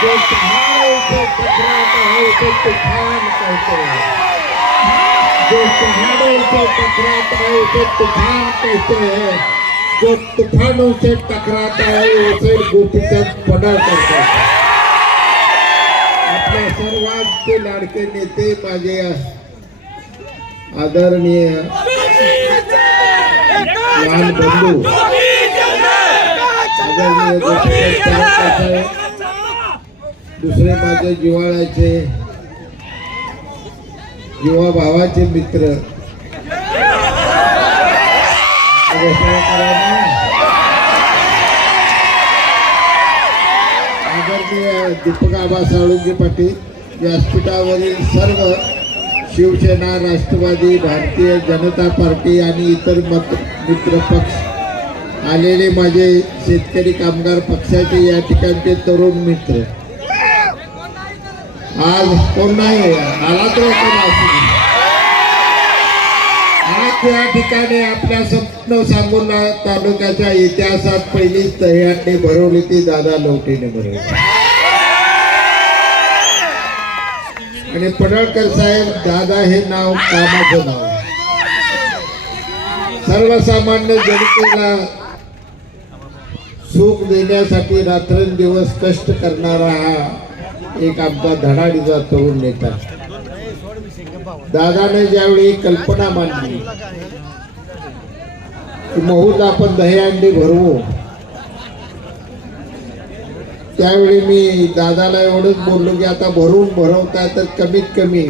जो पहाड़ों से टकराता है उसे तूफान कहते हैं जो पहाड़ों से टकराता है उसे तूफान कहते हैं है पडा करते आपल्या सर्वांचे लाडके नेते माझे आदरणीय लहान बंधू आदरणीय गोपीचंद दुसरे माझे जिव्हाळ्याचे युवा भावाचे मित्र आदरणीय दीपक आबा साळुंगे पाटील व्यासपीठावरील सर्व शिवसेना राष्ट्रवादी भारतीय जनता पार्टी आणि इतर मत मित्र पक्ष आलेले माझे शेतकरी कामगार पक्षाचे या ठिकाणचे तरुण मित्र. आज कोण नाही आला तर कोण असू त्या या ठिकाणी आपल्या स्वप्न सांगून तालुक्याच्या इतिहासात पहिली तयारी भरवली ती दादा लवटीने भरवली. आणि पडळकर साहेब दादा हे नाव कामाचं नाव. सर्वसामान्य जनतेला सुख देण्यासाठी रात्रंदिवस कष्ट करणारा हा एक आमचा धडाडीचा तरुण नेता. दादाने ज्यावेळी कल्पना मांडली की महूत आपण दहीहंडी भरवू त्यावेळी मी दादाला एवढंच बोललो की आता भरून भरवता तर कमीत कमी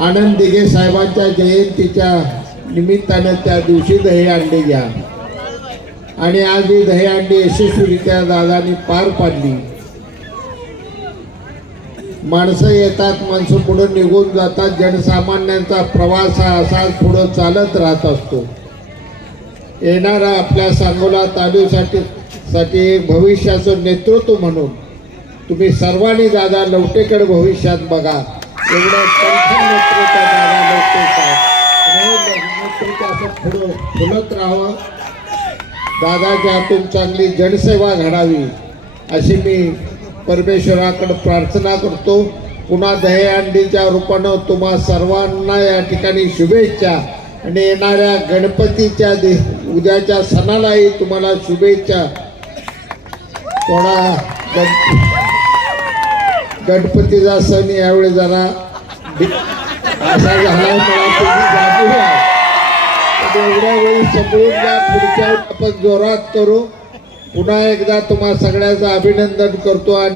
आनंद दिघे साहेबांच्या जयंतीच्या निमित्तानं त्या दिवशी दहीहंडी घ्या. आणि आज ही दहीहंडी यशस्वीरित्या दादानी पार पाडली. माणसं येतात माणसं पुढं निघून जातात जनसामान्यांचा प्रवास हा असाच पुढं चालत राहत असतो. येणारा आपल्या सांगोला तालुक्यासाठी साठी एक भविष्याचं नेतृत्व म्हणून तुम्ही सर्वांनी दादा लवटेकडे भविष्यात बघा. एवढं कणखर नेतृत्व दादा लवटेचं असं पुढं फुलत राहावं. दादाच्या हातून चांगली जनसेवा घडावी अशी मी परमेश्वराकडे प्रार्थना करतो. पुन्हा दहीहंडीच्या रूपानं तुम्हा सर्वांना या ठिकाणी शुभेच्छा. आणि येणाऱ्या गणपतीच्या दि उद्याच्या सणालाही तुम्हाला शुभेच्छा. थोडा गण गणपतीचा सण यावेळी जरा असा झाला तुम्ही एवढ्या वेळी पुढच्या आपण जोरात करू. पुन्हा एकदा तुम्हा सगळ्याचं अभिनंदन करतो आणि